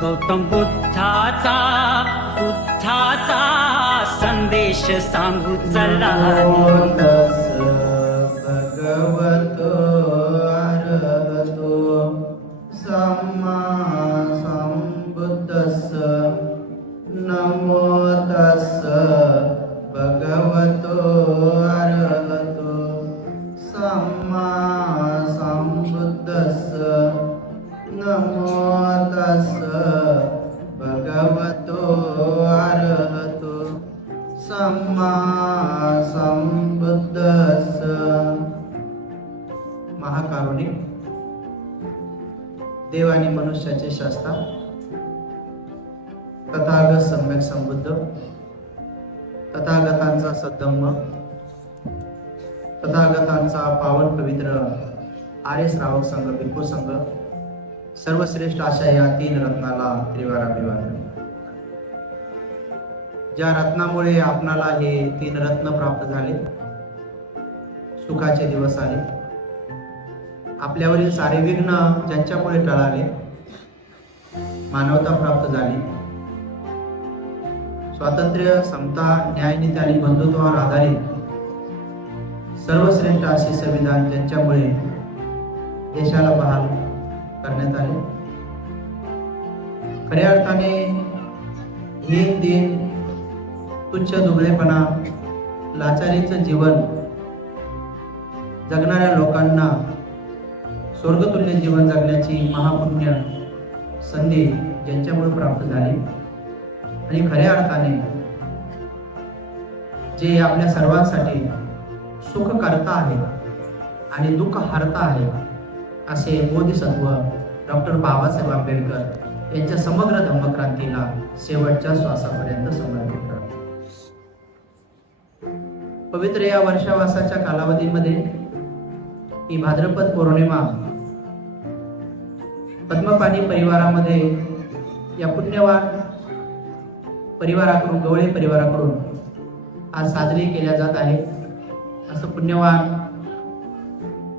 गौतम बुद्धाचा बुद्धाचा संदेश सांगू चला. भगवत मनुष्याचे शास्ता तथागत सम्यक संबुद्ध. तथागतांचा सद्धम्म तथागतांचा पावन पवित्र आर्य श्रावक संघ बिलकुल संघ. सर्वश्रेष्ठ अशा या तीन रत्नाला त्रिवार अभिवादन ज्या रत्नामुळे आपणाला हे तीन रत्न प्राप्त झाले सुखाचे दिवस आले. आपल्यावरील सारे विघ्न ज्यांच्यामुळे टळाले मानवता प्राप्त झाली. स्वातंत्र्य समता न्यायनीती आणि बंधुत्वावर आधारित सर्वश्रेष्ठ असे संविधान त्यांच्यामुळे देशाला बहाल करण्यात आले. खऱ्या अर्थाने एक दिन तुच्छ दुबळेपणा लाचारीचं जीवन जगणाऱ्या लोकांना स्वर्गतुल्य जीवन जगण्याची महापुण्य संधी ज्यांच्यामुळे प्राप्त झाली. आणि खऱ्या अर्थाने जे आपल्या सर्वांसाठी सुख करता आहे आणि दुःख हरता आहे असे बोधिसत्व डॉक्टर बाबासाहेब आंबेडकर यांच्या समग्र धम्मक्रांतीला शेवटच्या श्वासापर्यंत समर्पित करतो पवित्र या वर्षावासाच्या कालावधीमध्ये ही भाद्रपद पौर्णिमा पद्मपाणी परिवारामध्ये या पुण्यवान परिवाराकडून गवळे परिवाराकडून आज साजरी केल्या जात आहे. असं पुण्यवान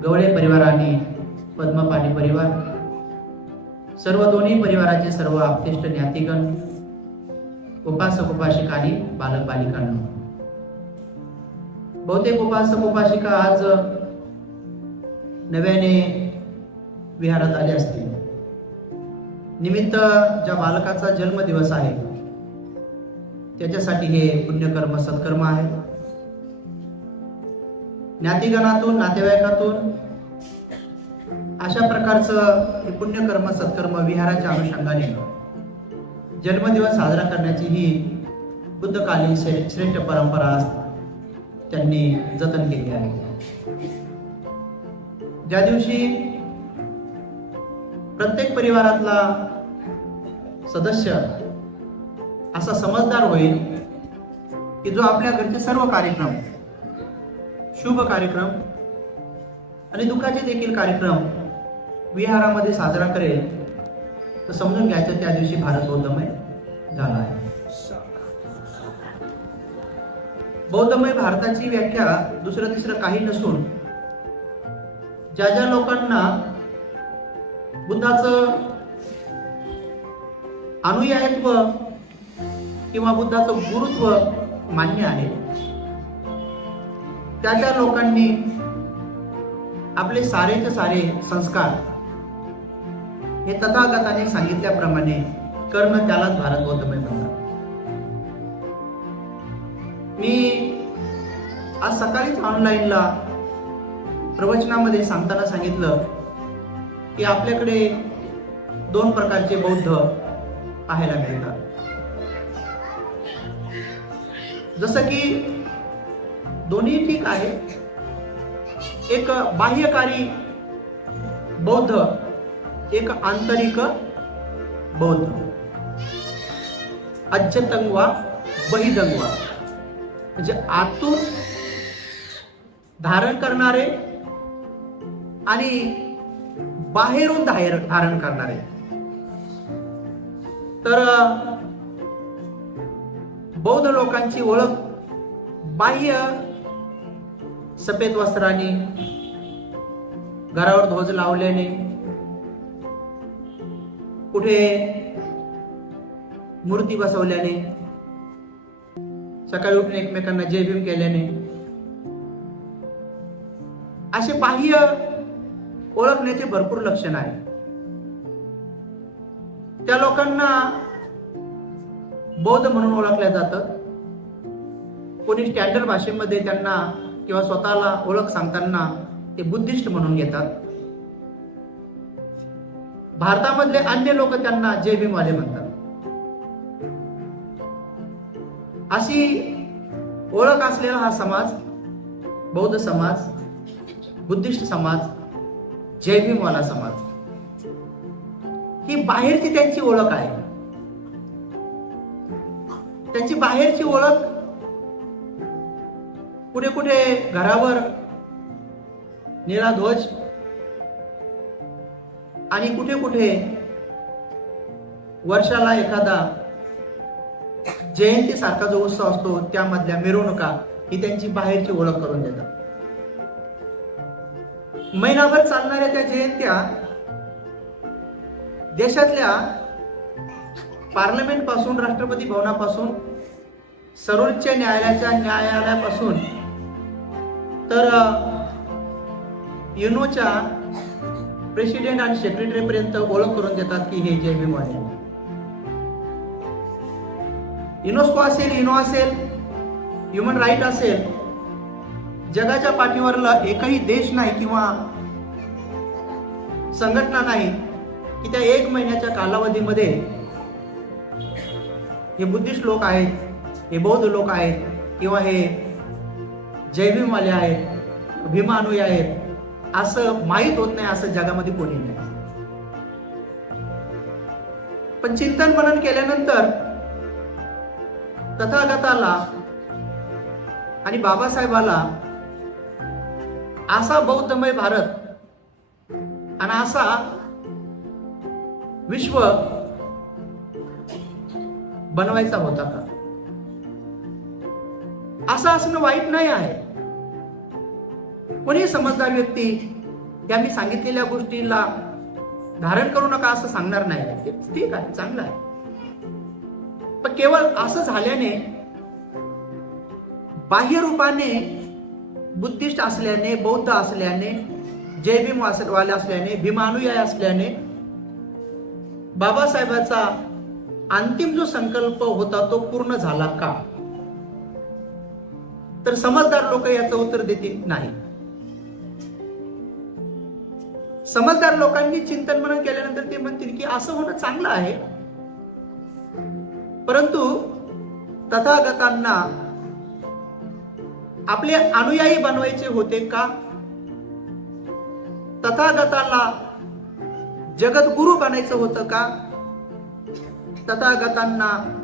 गवळे परिवाराने पद्मपाणी परिवार सर्व दोन्ही परिवाराचे सर्व आपतिष्ट ज्ञातिगण उपासक उपासिकांनी बालक बालिकांना बहुतेक उपासक उपासिका आज नव्याने विहारात आले असतील. निमित्त ज्या बालकाचा जन्मदिवस आहे त्याच्यासाठी हे पुण्यकर्म सत्कर्म आहे. ज्ञातिगणातून नातेवाईकातून अशा प्रकारचं हे पुण्यकर्म सत्कर्म विहाराच्या अनुषंगाने जन्मदिवस साजरा करण्याची ही बुद्धकालीन श्रे- श्रेष्ठ परंपरा त्यांनी जतन केली आहे. ज्या दिवशी प्रत्येक परिवारातला सदस्य असा समजदार होईल की जो आपल्या घरचे सर्व कार्यक्रम शुभ कार्यक्रम आणि दुःखाचे देखील कार्यक्रम विहारामध्ये साजरा करेल तर समजून घ्यायचं त्या दिवशी भारत बौद्धमय झाला आहे. बौद्धमय भारताची व्याख्या दुसरं तिसरं काही नसून ज्या ज्या लोकांना बुद्धाचं अनुयायत्व किंवा बुद्धाचं गुरुत्व मान्य आहे. त्या त्या लोकांनी आपले सारेचे सारे संस्कार हे तथागताने सांगितल्याप्रमाणे कर्ण त्यालाच भारत बौद्धमय म्हणतात मी आज सकाळीच ऑनलाईनला प्रवचनामध्ये सांगताना सांगितलं की आपल्याकडे दोन प्रकारचे बौद्ध पाहायला मिळतात. जसं की दोन्ही ठीक आहे. एक बाह्यकारी बौद्ध एक आंतरिक बौद्ध. अज्जतंगवा बहिदंगवा. म्हणजे आतून धारण करणारे आणि बाहेरून धार धारण करणारे. तर बौद्ध लोकांची ओळख बाह्य सफेद वस्त्राने घरावर ध्वज लावल्याने कुठे मूर्ती बसवल्याने सकाळी उठून एकमेकांना जय भीम केल्याने असे बाह्य ओळखण्याचे भरपूर लक्षण आहे त्या लोकांना बौद्ध म्हणून ओळखल्या जातं. कोणी स्टँडर्ड भाषेमध्ये त्यांना किंवा स्वतःला ओळख सांगताना ते बुद्धिस्ट म्हणून घेतात. भारतामधले अन्य लोक त्यांना जय भीमवाले म्हणतात. अशी ओळख असलेला हा समाज बौद्ध समाज बुद्धिस्ट समाज जय भीमवाला समाज ही बाहेरची त्यांची ओळख आहे. त्यांची बाहेरची ओळख कुठे कुठे घरावर निळा ध्वज आणि कुठे कुठे वर्षाला एखादा जयंती सारखा जो उत्सव असतो त्यामधल्या मिरवणुका ही त्यांची बाहेरची ओळख करून देतात. महिनाभर चालणाऱ्या त्या जयंत्या देशातल्या पार्लमेंटपासून राष्ट्रपती भवनापासून सर्वोच्च न्यायालयाच्या न्यायालयापासून तर युनोच्या प्रेसिडेंट आणि सेक्रेटरी पर्यंत ओळख करून देतात की हे जय भीम आहे. युनेस्को असेल युनो असेल ह्युमन राईट असेल जगाच्या पाठीवरला एकही देश नाही किंवा संघटना नाही की त्या एक महिन्याच्या कालावधीमध्ये हे बुद्धिस्ट लोक आहेत हे बौद्ध लोक आहेत किंवा हे जयभीमवाले आहेत भीमानुयायी आहेत असं माहीत होत नाही असं जगामध्ये कोणी नाही. पण चिंतन मनन केल्यानंतर तथागताला आणि बाबासाहेबाला असा बौद्धमय भारत आणि असा विश्व बनवायचा होता का? असं असणं वाईट नाही आहे. कोणी समजदार व्यक्ती या मी सांगितलेल्या गोष्टीला धारण करू नका असं सांगणार नाही. ठीक आहे चांगलं आहे. पण केवळ असं झाल्याने बाह्य रूपाने बुद्धिस्ट असल्याने बौद्ध असल्याने जय भीम वाले असल्याने भीमानुयाय असल्याने बाबासाहेबाचा अंतिम जो संकल्प होता तो पूर्ण झाला का? तर समजदार लोक याचं उत्तर देतील नाही. समजदार लोकांनी चिंतन मनन केल्यानंतर ते म्हणतील की असं होणं चांगलं आहे. परंतु तथागतांना आपले अनुयायी बनवायचे होते का? तथागताला जगद्गुरु बनायचं होतं का? तथागतांना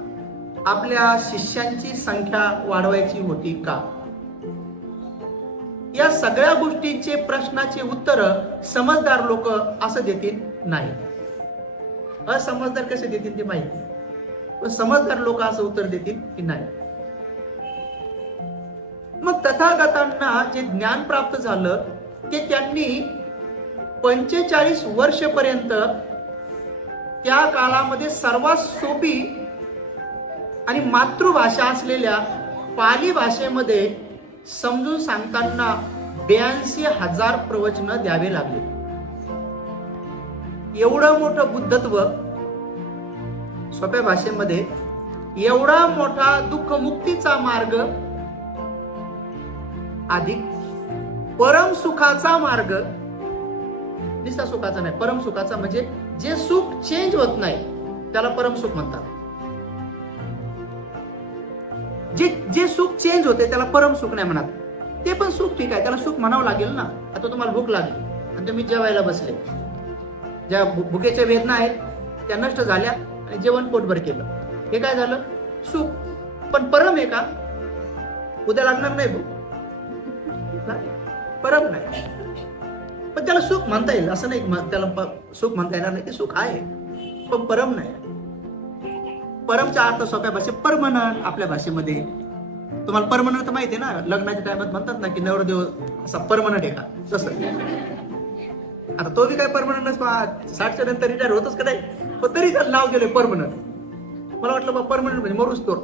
आपल्या शिष्यांची संख्या वाढवायची होती का? या सगळ्या गोष्टींचे प्रश्नाचे उत्तर समजदार लोक असं देतील नाही. असमजदार कसे देतील ते माहिती? समजदार लोक असं उत्तर देतील की नाही? मग तथागतांना जे ज्ञान प्राप्त झालं ते त्यांनी पंचेचाळीस वर्षपर्यंत त्या काळामध्ये सर्वात सोपी आणि मातृभाषा असलेल्या पाली भाषेमध्ये समजून सांगताना ब्याऐंशी हजार प्रवचन द्यावे लागले. एवढं मोठं बुद्धत्व सोप्या भाषेमध्ये एवढा मोठा दुःखमुक्तीचा मार्ग अधिक परम सुखाचा मार्ग. निस्ता सुखाचा नाही परम सुखाचा म्हणजे जे सुख चेंज होत नाही त्याला परम सुख म्हणतात. जे जे सुख चेंज होते त्याला परम सुख नाही म्हणत. ते पण सुख ठीक आहे त्याला सुख म्हणावं लागेल ना. आता तुम्हाला भूक लागली आणि तुम्ही जेवायला बसले. ज्या भुकेच्या वेदना आहेत त्या नष्ट झाल्या आणि जेवण पोटभर केलं. हे काय झालं? सुख. पण परम आहे का? उद्या लागणार नाही भूक. नाही. परम नाही. पण त्याला सुख म्हणता येईल असं नाही त्याला सुख म्हणता येणार नाही ते सुख आहे. पण परम नाही. परमचा अर्थ सोप्या भाषेत परमनंट आपल्या भाषेमध्ये. तुम्हाला परमनंट तर माहिती आहे ना लग्नाच्या टायमात म्हणतात ना की नवरदेव असा परमनंट आहे का? तसं. आता तो बी काय परमनंट साठच्या नंतर रिटायर होतच का नाही? पण तरी त्याला नाव गेले परमनंट मला वाटलं बा परमनंट म्हणजे मरूच तो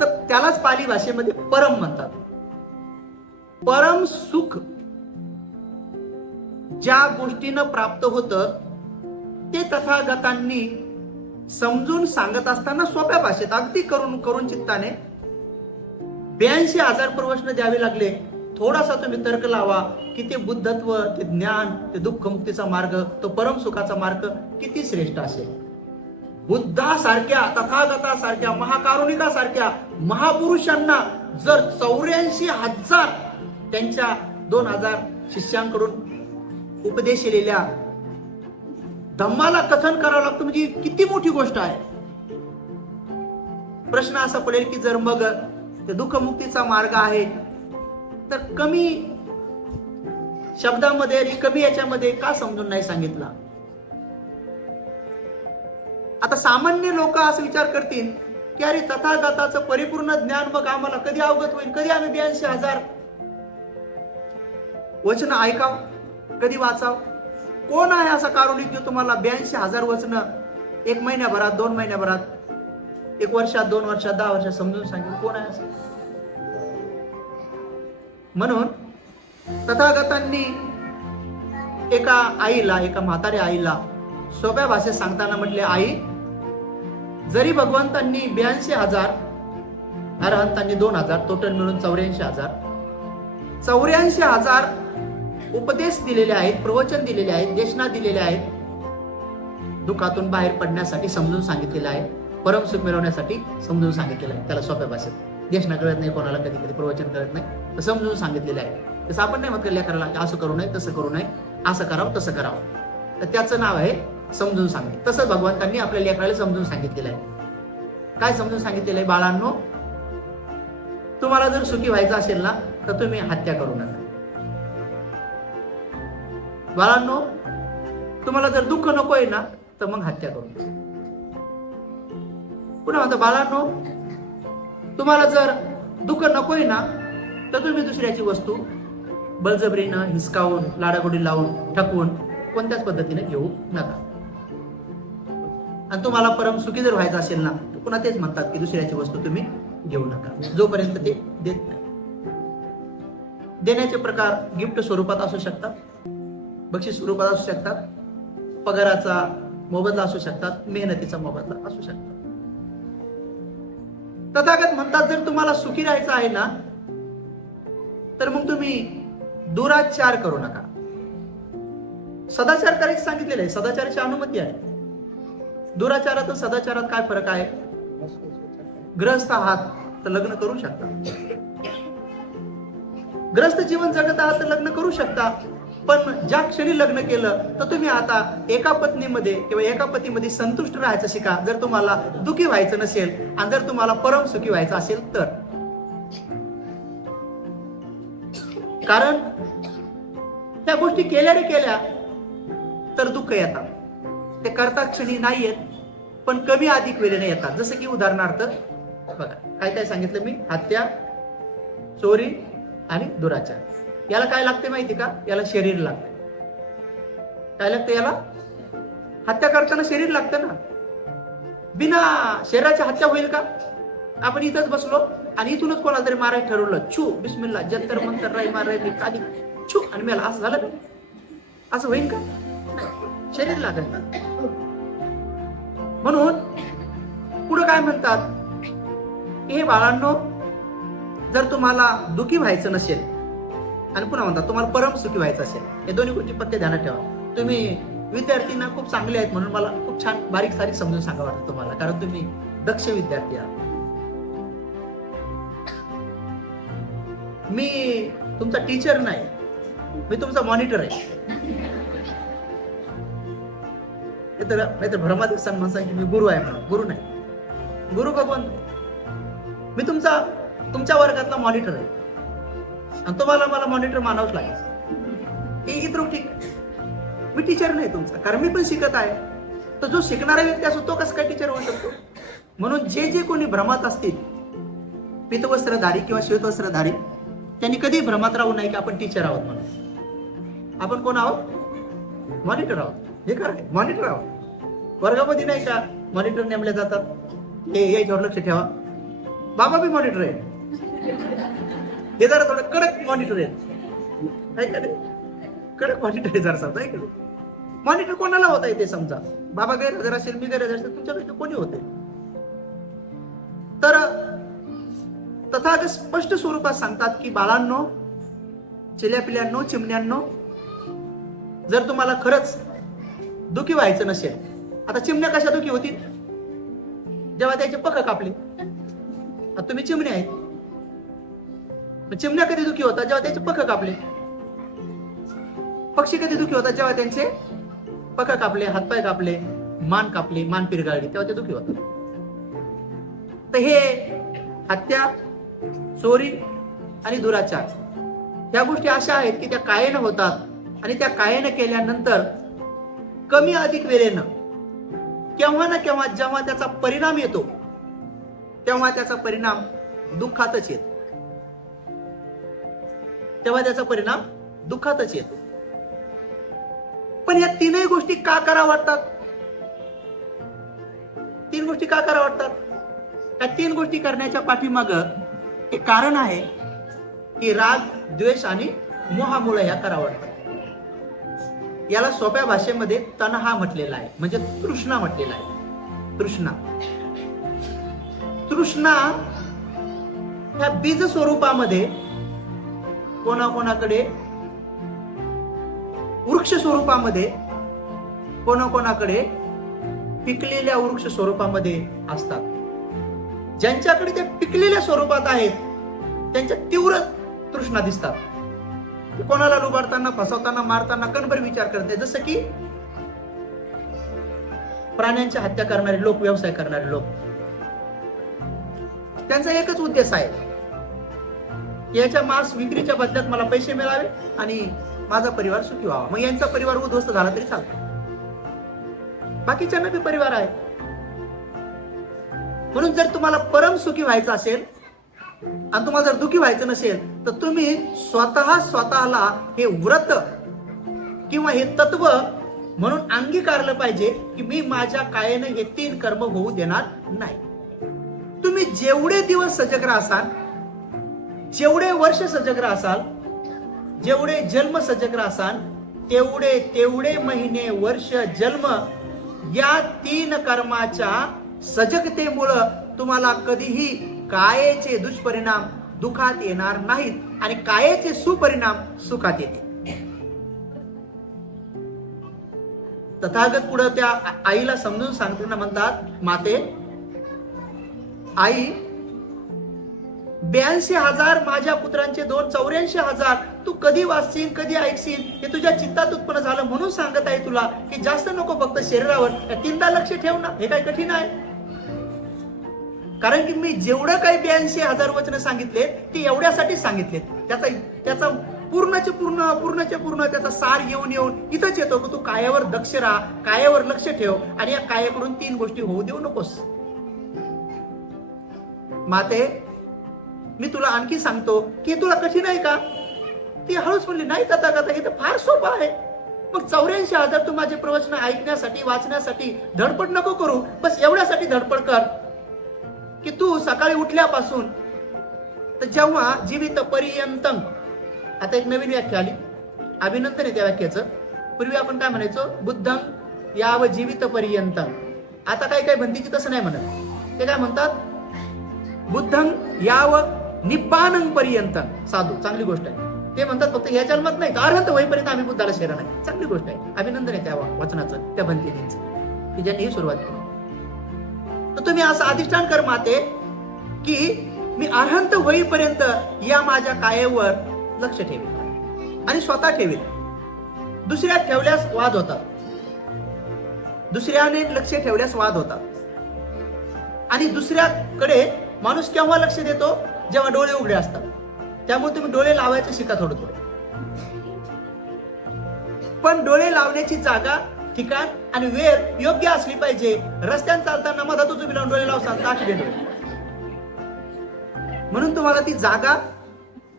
तर त्यालाच पाली भाषेमध्ये परम म्हणतात. परम सुख ज्या गोष्टीनं प्राप्त होतं ते तथागतांनी समजून सांगत असताना सोप्या भाषेत अगदी करून करून चित्ताने ब्याऐंशी हजार प्रवचन द्यावे लागले. थोडासा तुम्ही तर्क लावा की ते बुद्धत्व ते ज्ञान ते दुःख मुक्तीचा मार्ग तो परम सुखाचा मार्ग किती श्रेष्ठ असेल? बुद्धासारख्या तथागतासारख्या महाकारुणिकासारख्या महापुरुषांना जर चौऱ्याऐंशी हजार त्यांच्या दोन हजार शिष्यांकडून उपदेश दिलेल्या धम्माला कथन करावं लागतं म्हणजे किती मोठी गोष्ट आहे. प्रश्न असा पडेल की जर मग दुःखमुक्तीचा मार्ग आहे तर कमी शब्दामध्ये आणि कमी याच्यामध्ये का समजून नाही सांगितला? आता सामान्य लोक असं विचार करतील की अरे तथागताचं परिपूर्ण ज्ञान मग आम्हाला कधी अवगत होईल? कधी आम्ही ब्याऐंशी हजार वचन ऐकाव? कधी वाचाव? कोण आहे असा कारुणिक जो तुम्हाला ब्याऐंशी हजार वचन एक महिन्याभरात दोन महिन्याभरात एक वर्षात दोन वर्षात दहा वर्षात समजून सांगेल? कोण आहे असं? म्हणून तथागतांनी एका आईला एका म्हाताऱ्या आईला सोप्या भाषेत सांगताना म्हटले आई जरी भगवंतांनी ब्याऐंशी हजार अरहंतांनी दोन हजार टोटल मिळून चौऱ्याऐंशी हजार चौऱ्याऐंशी हजार उपदेश दिलेले आहेत प्रवचन दिलेले आहेत देशना दिलेले आहेत. दुःखातून बाहेर पडण्यासाठी समजून सांगितलेलं आहे. परम सुख मिळवण्यासाठी समजून सांगितलेलं आहे. त्याला सोप्या भाषेत. देशना कळत नाही कोणाला कधी कधी प्रवचन कळत नाही. तर समजून सांगितलेलं आहे. तसं आपण नाही म्हटलं लेकराला असं करू नये तसं करू नये. असं करावं तसं करावं. तर त्याचं नाव आहे समजून सांगणे. तसंच भगवंतांनी आपल्या लेकराला समजून सांगितलेलं आहे. काय समजून सांगितलेलं आहे? बाळांनो तुम्हाला जर सुखी व्हायचं असेल ना तर तुम्ही हत्या करू नका. बाळांनो तुम्हाला जर दुःख नकोय ना तर मग हत्या करू पुन्हा म्हणता बाळांनो तुम्हाला जर दुःख नकोय ना तर तुम्ही दुसऱ्याची वस्तू बलजबरीनं हिसकावून लाडागोडी लावून ठकवून कोणत्याच पद्धतीने घेऊ नका. आणि तुम्हाला परम सुखी जर व्हायचं असेल ना तर पुन्हा तेच म्हणतात की दुसऱ्याची वस्तू तुम्ही घेऊ नका. जोपर्यंत ते देत नाही. देण्याचे प्रकार गिफ्ट स्वरूपात असू शकतात. बक्षीस स्वरूपात असू शकतात पगाराचा मोबदला असू शकतात मेहनतीचा मोबदला असू शकतात. तथागत म्हणतात जर तुम्हाला सुखी राहायचं आहे ना तर मग तुम्ही दुराचार करू नका. सदाचार करायचं सांगितलेलं आहे सदाचाराची अनुमती आहे. दुराचारात सदाचारात काय फरक आहे? ग्रस्त आहात तर लग्न करू शकता. ग्रस्त जीवन जगत आहात तर लग्न करू शकता. पण ज्या क्षणी लग्न केलं तर तुम्ही आता एका पत्नीमध्ये किंवा एका पतीमध्ये संतुष्ट राहायचं शिका. जर तुम्हाला दुखी व्हायचं नसेल आणि जर तुम्हाला परम सुखी व्हायचं असेल तर. कारण त्या गोष्टी केल्या रे केल्या तर दुःख येतात. ते करता क्षणी नाही येत पण कमी अधिक वेळेने येतात. जसं की उदाहरणार्थ बघा काय काय सांगितलं मी? हत्या चोरी आणि दुराचार. याला काय लागते माहिती का? याला शरीर लागते. काय लागतं याला? हत्या करताना शरीर लागतं ना. बिना शरीराची हत्या होईल का? आपण इथंच बसलो आणि इथूनच कोणाला तरी मारायचं ठरवलं. छू बिस्मिल्ला जंतर मंतर राई मार मी काली छू आणि मेला. असं झालं असं होईल का? शरीर लागत ना म्हणून पुढे काय म्हणतात? हे बाळांनो जर तुम्हाला दुखी व्हायचं नसेल आणि पुन्हा म्हणतात तुम्हाला परम सुखी व्हायचं असेल. हे दोन्ही गोष्टी पक्के ध्यानात ठेवा. तुम्ही विद्यार्थींना खूप चांगले आहेत म्हणून मला खूप छान बारीक सारीक समजून सांगा वाटतं तुम्हाला कारण तुम्ही दक्ष विद्यार्थी आहात. मी तुमचा टीचर नाही. मी तुमचा मॉनिटर आहे. नाहीतर नाहीतर भ्रमात सन्मान सांग की मी गुरु आहे म्हणून. गुरु नाही. गुरु भगवान. मी तुमचा तुमच्या वर्गातला मॉनिटर आहे. आणि तुम्हाला मला मॉनिटर मानावंच लागेल. हे इतर ठीक मी टीचर नाही तुमचा कारण मी पण शिकत आहे. तर जो शिकणारा व्यक्ती असतो तो कसं काय टीचर होऊ शकतो? म्हणून जे जे कोणी भ्रमात असतील पितवस्त्रधारी किंवा श्वेतवस्त्रधारी त्यांनी कधी भ्रमात राहू नये की आपण टीचर आहोत म्हणून. आपण कोण आहोत? मॉनिटर आहोत. हे खरं आहे मॉनिटर आहोत. वर्गामध्ये नाही का मॉनिटर नेमले जातात? हे याच्यावर लक्ष ठेवा. बाबा बी मॉनिटर आहे. हे जरा थोडं कडक मॉनिटर आहे. का कडक मॉनिटर आहे जरा समजा ऐकलं मॉनिटर कोणाला होता येते समजा? बाबा गैरहजर असेल मी गैरहजर असेल तुमच्यापैकी कोणी होते? तर तथागत स्पष्ट स्वरूपात सांगतात की बाळांनो चिल्या पिल्यांनो चिमण्यांनो जर तुम्हाला खरंच दुखी व्हायचं नसेल आता चिमण्या कशा दुखी होतील? जेव्हा त्याचे पख कापले. आता तुम्ही चिमणे आहेत. चिमण्या कधी दुखी होतात? जेव्हा त्यांचे पख कापले. पक्षी कधी दुखी होतात? जेव्हा त्यांचे पख कापले हातपाय कापले मान कापले मान पिरगाळली तेव्हा ते दुखी होतात. तर हे हत्या चोरी आणि दुराचार ह्या गोष्टी अशा आहेत की त्या कायेनं होतात आणि त्या कायेनं केल्यानंतर कमी अधिक वेळेनं केव्हा ना केव्हा जेव्हा त्याचा परिणाम येतो तेव्हा त्याचा परिणाम दुःखातच येतो. तेव्हा त्याचा परिणाम दुःखातच येतो. पण या तीनही गोष्टी का करा वाटतात? तीन गोष्टी का करा वाटतात? या तीन गोष्टी करण्याच्या पाठीमाग एक कारण आहे की राग द्वेष आणि मोहामुळे या करा वाटतात. याला सोप्या भाषेमध्ये तनहा म्हटलेला आहे म्हणजे तृष्णा म्हटलेला आहे. तृष्णा. तृष्णा ह्या बीज स्वरूपामध्ये कोणाकोणाकडे? वृक्ष स्वरूपामध्ये कोणाकोणाकडे? पिकलेल्या वृक्ष स्वरूपामध्ये असतात. ज्यांच्याकडे ते पिकलेल्या स्वरूपात आहेत त्यांच्या तीव्र तृष्णा दिसतात. कोणाला लुबाडताना फसवताना मारताना कणभर विचार करते. जसं की प्राण्यांची हत्या करणारे लोक व्यवसाय करणारे लोक. त्यांचा एकच उद्देश आहे याच्या मांस विक्रीच्या बदल्यात मला पैसे मिळावे आणि माझा परिवार सुखी व्हावा. मग यांचा परिवार उद्ध्वस्त झाला तरी चालतो. बाकीच्यांना बी परिवार आहे. म्हणून जर तुम्हाला परम सुखी व्हायचं असेल आणि तुम्हाला जर दुखी व्हायचं नसेल तर तुम्ही स्वतः स्वतःला हे व्रत किंवा हे तत्व म्हणून अंगीकारलं पाहिजे की मी माझ्या कायेनं हे तीन कर्म होऊ देणार नाही. तुम्ही जेवढे दिवस सजग्र असाल जेवढे वर्ष सजग्र असाल जेवढे जन्म सजग्र असाल तेवढे तेवढे महिने वर्ष जन्म या तीन कर्माच्या सजगतेमुळं तुम्हाला कधीही कायेचे दुष्परिणाम दुखात येणार नाहीत आणि कायेचे सुपरिणाम सुखात येते तथागत पुढे त्या आईला समजून सांगताना म्हणतात माते आई ब्याऐंशी हजार माझ्या पुत्रांचे दोन चौऱ्याऐंशी हजार तू कधी वाचशील कधी ऐकशील हे तुझ्या चित्तात उत्पन्न झालं म्हणून सांगत आहे तुला की जास्त नको फक्त शरीरावर तीनदा लक्ष ठेव ना. हे काय कठीण आहे. कारण की मी जेवढं काही ब्याऐंशी हजार वचन सांगितले ते एवढ्यासाठी सांगितले. त्याचा त्याचा पूर्णचे पूर्ण पूर्णचे पूर्ण त्याचा सार येऊन येऊन इथंच येतो की तू कायावर दक्ष राहा कायावर लक्ष ठेव आणि या कायाकडून तीन गोष्टी होऊ देऊ नकोस. माते मी तुला आणखी सांगतो की तुला कठीण आहे का? ती हळूच म्हणली नाही कथा कथा हे तर फार सोपं आहे. मग चौऱ्याऐंशी हजार तू माझे प्रवचन ऐकण्यासाठी वाचण्यासाठी धडपड नको करू. बस एवढ्यासाठी धडपड कर की तू सकाळी उठल्यापासून तर जेव्हा जीवित पर्यंतम आता एक नवीन व्याख्या आली. अभिनंदन आहे त्या व्याख्याचं. पूर्वी आपण काय म्हणायचो? बुद्धं याव जीवित पर्यंतम आता काही काही भंतीची तसं नाही म्हणत. ते काय म्हणतात? बुद्धं याव निब्बानं पर्यंत साधू चांगली गोष्ट आहे. ते म्हणतात फक्त या जन्मात नाही अर्हत होईपर्यंत आम्ही बुद्धाला शेरा नाही चांगली गोष्ट आहे. अभिनंदन आहे त्या वचनाचं त्या भंतीचं की ज्यांनी ही सुरुवात केली. तर तुम्ही असं अधिष्ठान कर माते की मी अर्हंत होईपर्यंत या माझ्या कायेवर लक्ष ठेवेल आणि स्वतः ठेवेल दुसऱ्या ठेवल्यास वाद होतात. दुसऱ्याने लक्ष ठेवल्यास वाद होतात. आणि दुसऱ्याकडे माणूस केव्हा लक्ष देतो? जेव्हा डोळे उघडे असतात त्यामुळे तुम्ही डोळे लावायचं शिका थोडं थोडं पण डोळे लावण्याची जागा ठिकाण आणि वेळ योग्य असली पाहिजे. रस्त्याने चालताना मधातच उभी लावून डोळे लावसाल ताट डोळे म्हणून तुम्हाला ती जागा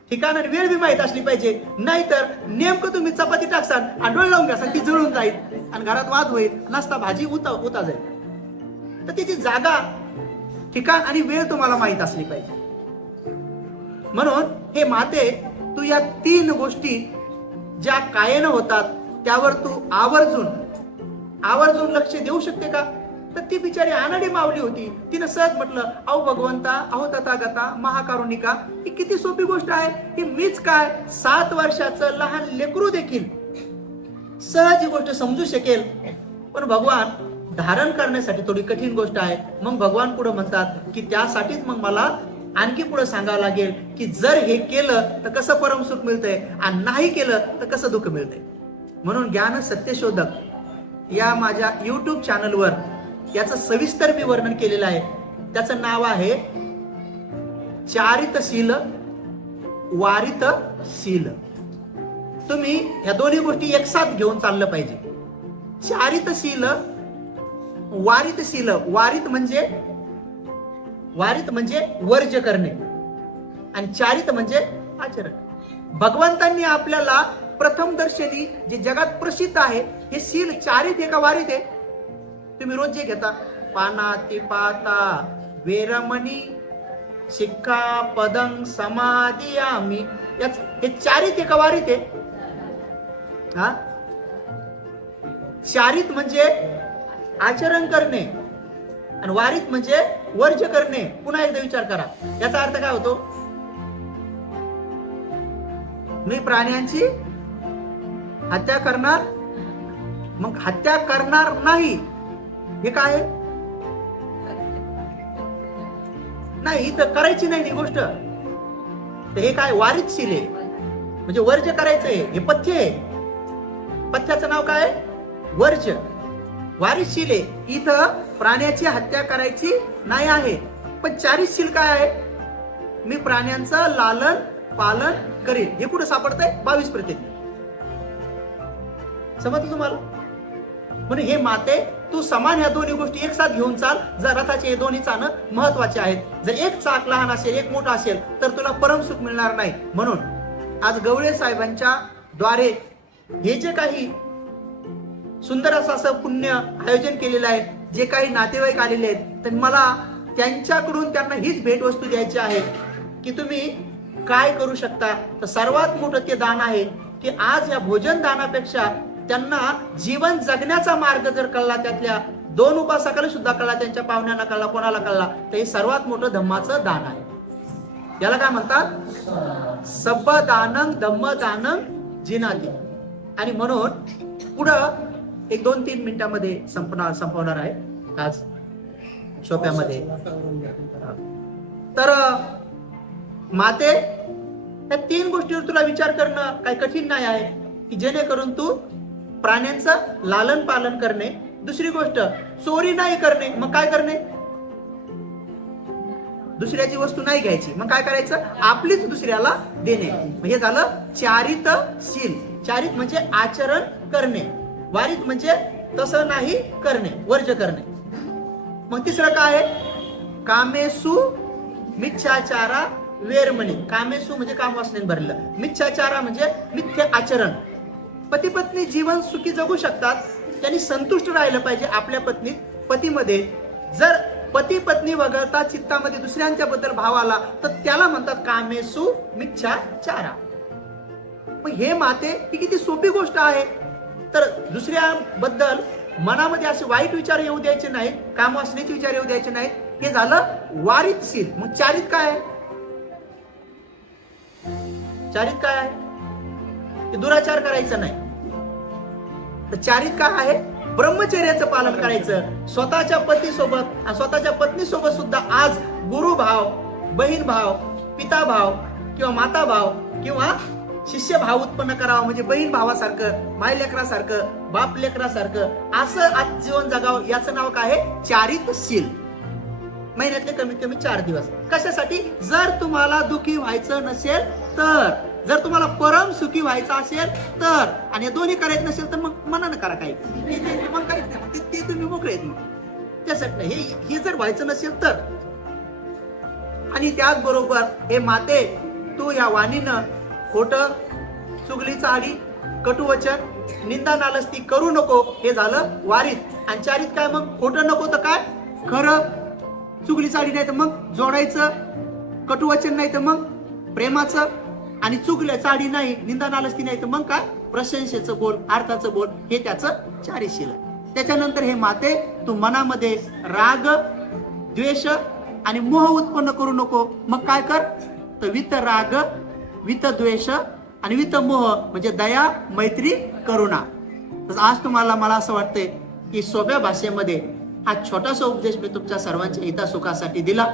ठिकाण आणि वेळ बी माहीत असली पाहिजे. नाहीतर नेमकं तुम्ही चपाती टाकसाल आणि डोळे लावून घ्यासाल ती जळून जाईल आणि घरात वाद होईल नसता भाजी उता उता जाईल. तर तिची जागा ठिकाण आणि वेळ तुम्हाला माहीत असली पाहिजे. म्हणून हे माते तू या तीन गोष्टी ज्या कायन होतात त्यावर तू आवर्जून आवर्जून लक्ष देऊ शकते का? तर ती बिचारी आनाडी मावली होती. तिनं सहज म्हटलं अहो भगवंता अहो तथागता महाकारुणिका ही किती सोपी गोष्ट आहे. ही मीच काय? सात वर्षाचं लहान लेकरू देखील. सहज ही गोष्ट समजू शकेल. पण भगवान धारण करण्यासाठी थोडी कठीण गोष्ट आहे. मग भगवान पुढे म्हणतात की त्यासाठीच मग मला आणखी पुढे सांगावं लागेल की जर हे केलं तर कसं परम सुख मिळतंय? आणि नाही केलं तर कसं दुःख मिळतंय? म्हणून ज्ञान सत्यशोधक या माझ्या युट्यूब चॅनलवर याचं सविस्तर मी वर्णन केलेलं आहे. त्याचं नाव आहे चारितशील वारितशील. तुम्ही ह्या दोन्ही गोष्टी एकसाथ घेऊन चाललं पाहिजे. चारितशील वारितशील. वारित म्हणजे वारित म्हणजे वर्ज करणे आणि चारित म्हणजे आचरण. भगवंतांनी आपल्याला प्रथम दर्शनी जे जगात प्रसिद्ध आहे हे शील चारित आहे का वारित आहे. तुम्ही रोज जे घेता? पाना पाता वेरमणी शिक्का पदंग समाधी आम्ही. याच हे चारित आहे का वारित आहे. हा? चारित म्हणजे आचरण करणे. आणि वारित म्हणजे वर्ज करणे पुन्हा एकदा विचार करा. याचा अर्थ काय होतो? मी प्राण्यांची हत्या करणार मग हत्या करणार नाही. हे काय? नाही इथं करायची नाही ही गोष्ट. तर हे काय? वारीत शिले. म्हणजे वर्ज करायचंय हे पथ्य आहे. पथ्याचं नाव काय? वर्ज वारिशिले आहे. इथं प्राण्याची हत्या करायची नाही आहे. पण चारिशील काय आहे? मी प्राण्यांचं लालन पालन करेन. हे कुठं सापडतंय? बावीस प्रत्येक समजलं तुम्हाला? म्हणून हे माते तू समान ह्या दोन्ही गोष्टी एक साथ घेऊन चाल. जर रथाचे हे दोन्ही चाणं महत्त्वाचे आहेत. जर एक चाक लहान असेल एक मोठा असेल तर तुला परम सुख मिळणार नाही. म्हणून आज गवळे साहेबांच्या द्वारे हे जे काही सुंदर असं असं पुण्य आयोजन केलेलं आहे. जे काही नातेवाईक आलेले आहेत तर मला त्यांच्याकडून त्यांना हीच भेटवस्तू द्यायची आहे. की तुम्ही काय करू शकता? तर सर्वात मोठं ते दान आहे की आज या भोजन दानापेक्षा त्यांना जीवन जगण्याचा मार्ग जर कळला त्यातल्या दोन उपासकाला सुद्धा कळला त्यांच्या पाहुण्यांना कळला कोणाला कळला तर हे सर्वात मोठं धम्माचं दान आहे. याला काय म्हणतात? सब दानंग धम्म दानंग जिनाती. आणि म्हणून पुढं एक दोन तीन मिनिटांमध्ये संपणार संपवणार आहे. आज सोप्यामध्ये. तर माते या तीन गोष्टीवर तुला विचार करणं काही कठीण नाही आहे की जेणेकरून तू प्राण्यांचं लालन पालन करणे. दुसरी गोष्ट चोरी नाही करणे. मग काय करणे? दुसऱ्याची वस्तू नाही घ्यायची. मग काय करायचं? आपलीच दुसऱ्याला देणे. हे झालं चारित शील चारित म्हणजे आचरण करणे. वारीत म्हणजे तसं नाही करणे वर्ज करणे. मग तिसरं काय आहे? कामेसु मिच्छाचारा वेरमणी. कामेसु म्हणजे काम भरलं. मिच्छाचारा म्हणजे मिथ्य आचरण. पती पत्नी जीवन सुखी जगू शकतात. त्यांनी संतुष्ट राहिलं पाहिजे आपल्या पत्नीत. पतीमध्ये जर पती पत्नी वगळता चित्तामध्ये दुसऱ्यांच्या बद्दल भाव आला तर त्याला म्हणतात कामेसु मिच्छाचारा मग हे माते ही किती सोपी गोष्ट आहे. तर दुसऱ्याबद्दल मनामध्ये असे वाईट विचार येऊ द्यायचे नाहीत काम असण्याचे विचार येऊ द्यायचे नाहीत हे झालं वारितशील मग चारित काय आहे? चारित काय आहे? ते दुराचार करायचं नाही. तर चारित काय आहे? ब्रह्मचर्याचं पालन करायचं. स्वतःच्या पती सोबत स्वतःच्या पत्नीसोबत सुद्धा आज गुरु भाव बहीण भाव पिता भाव किंवा माता भाव किंवा शिष्य भाव उत्पन्न करावा म्हणजे बहीण भावासारखं माय लेकरासारखं बाप लेकरासारखं असं आज जीवन जगावं याचं नाव काय आहे? चारितशील महिन्यातले कमीत कमी चार दिवस. कशासाठी? जर तुम्हाला दुखी व्हायचं नसेल तर. जर तुम्हाला परम सुखी व्हायचं असेल तर. आणि दोन्ही करायचं नसेल तर मग मनानं करा काही. मग काहीच नाही मग ते- तुम्ही मोकळे आहेत मग. त्यासाठी हे हे जर व्हायचं नसेल तर. आणि त्याचबरोबर हे माते तू या वाणीनं खोट चुगली चाडी कटुवचन निंदा नालस्ती करू नको हे झालं वारीत. आणि चारीत काय मग? खोटं नको तर काय? खरं. चुगली चाडी नाही तर मग जोडायचं कटुवचन नाही तर मग प्रेमाचं. आणि चुगल्या चाडी नाही निंदा नालस्ती नाही तर मग काय? प्रशंसेचं बोल अर्थाचं बोल हे त्याचं चारीशील. त्याच्यानंतर हे माते तू मनामध्ये राग द्वेष आणि मोह उत्पन्न करू नको. मग काय कर? तर वित राग वित द्वेष आणि वित मोह म्हणजे दया मैत्री करुणा. तर आज तुम्हाला मला असं वाटतंय की सोप्या भाषेमध्ये हा छोटासा उपदेश मी तुमच्या सर्वांच्या हितासुखासाठी दिला.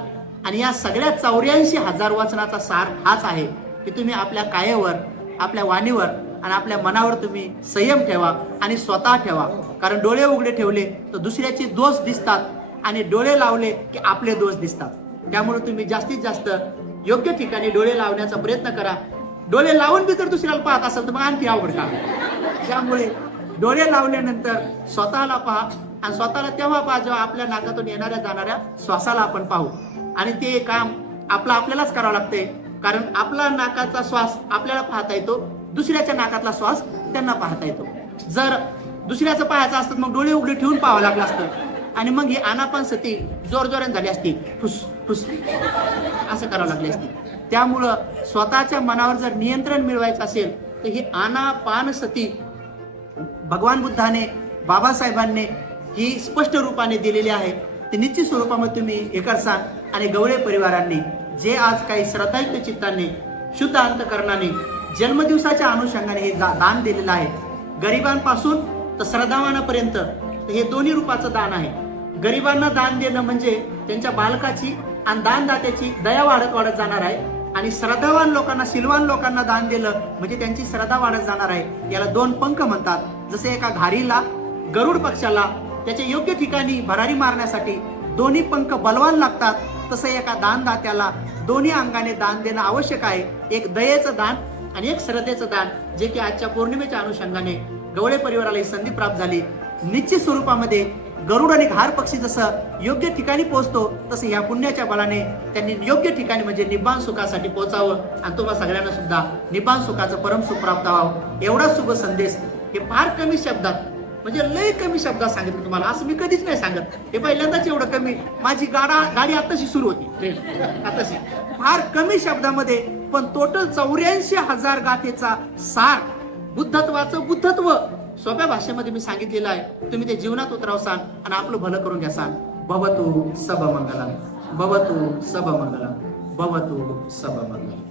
आणि या सगळ्या चौऱ्याऐंशी हजार वाचनाचा सार हाच आहे की तुम्ही आपल्या कायेवर आपल्या वाणीवर आणि आपल्या मनावर तुम्ही संयम ठेवा आणि स्वतः ठेवा. कारण डोळे उघडे ठेवले तर दुसऱ्याचे दोष दिसतात आणि डोळे लावले की आपले दोष दिसतात. त्यामुळे तुम्ही जास्तीत जास्त योग्य ठिकाणी डोळे लावण्याचा प्रयत्न करा. डोळे लावून बी जर दुसऱ्याला पाहत असेल तर मग आणखी आवड का त्यामुळे डोळे लावल्यानंतर स्वतःला पहा आणि स्वतःला तेव्हा पहा जेव्हा आपल्या नाकातून येणाऱ्या जाणाऱ्या श्वासाला आपण पाहू. आणि ते काम आपलं आपल्यालाच करावं लागते कारण आपला नाकाचा श्वास आपल्याला पाहता येतो दुसऱ्याच्या नाकातला श्वास त्यांना पाहता येतो. जर दुसऱ्याचं पाहायचं असतं मग डोळे उघडे ठेवून पाहावं लागलं असतं. आणि मग ही अनापान सती जोरजोराने झाली असती. फुस फुस. असं करावं लागली असती. त्यामुळं स्वतःच्या मनावर जर नियंत्रण मिळवायचं असेल तर ही आनापान सती भगवान बुद्धाने बाबासाहेबांनी ही स्पष्ट रूपाने दिलेली आहे. ती निश्चित स्वरूपामध्ये तुम्ही हे करसाल आणि गवळे परिवारांनी जे आज काही श्रद्धायुक्त चित्ताने शुद्ध अंतकरणाने जन्मदिवसाच्या अनुषंगाने हे दा- दान दिलेलं आहे. गरिबांपासून तर श्रद्धावानापर्यंत तर हे दोन्ही रूपाचं दान आहे. गरिबांना दान देणं म्हणजे त्यांच्या बालकाची आणि दानदात्याची दया वाढत वाढत जाणार आहे. आणि श्रद्धावान लोकांना सिलवान लोकांना दान दिलं म्हणजे त्यांची श्रद्धा वाढत जाणार आहे. याला दोन पंख म्हणतात. जसे एका घारीला गरुड पक्षाला त्याच्या योग्य ठिकाणी भरारी मारण्यासाठी दोन्ही पंख बलवान लागतात. तसं एका दानदात्याला दोन्ही अंगाने दान देणं आवश्यक आहे. एक दयेचं दान आणि एक श्रद्धेचं दान जे की आजच्या पौर्णिमेच्या अनुषंगाने गवळे परिवाराला ही संधी प्राप्त झाली. निश्चित स्वरूपामध्ये गरुड आणि घार पक्षी जसं योग्य ठिकाणी पोहोचतो तसं या पुण्याच्या बलाने त्यांनी योग्य ठिकाणी म्हणजे निब्बान सुखासाठी पोहोचावं. आणि तुम्हा सगळ्यांना सुद्धा निब्बान सुखाचं परम सुख प्राप्त व्हावं. एवढा शुभ संदेश. हे फार कमी शब्दात म्हणजे लय कमी शब्दात सांगितलं तुम्हाला. असं मी कधीच नाही सांगत. हे पहिल्यांदाच एवढं कमी. माझी गाडा गाडी आताशी सुरू होती. ट्रेन आताशी. फार कमी शब्दामध्ये पण टोटल चौऱ्याऐंशी हजार गाथेचा सार. बुद्धत्वाचं बुद्धत्व. सोप्या भाषेमध्ये मी सांगितलेलं आहे तुम्ही ते जीवनात उतरावसान आणि आपलं भलं करून घ्यासान भवतु सब मंगलम भवतु सब मंगलम भवतु सब मंगलम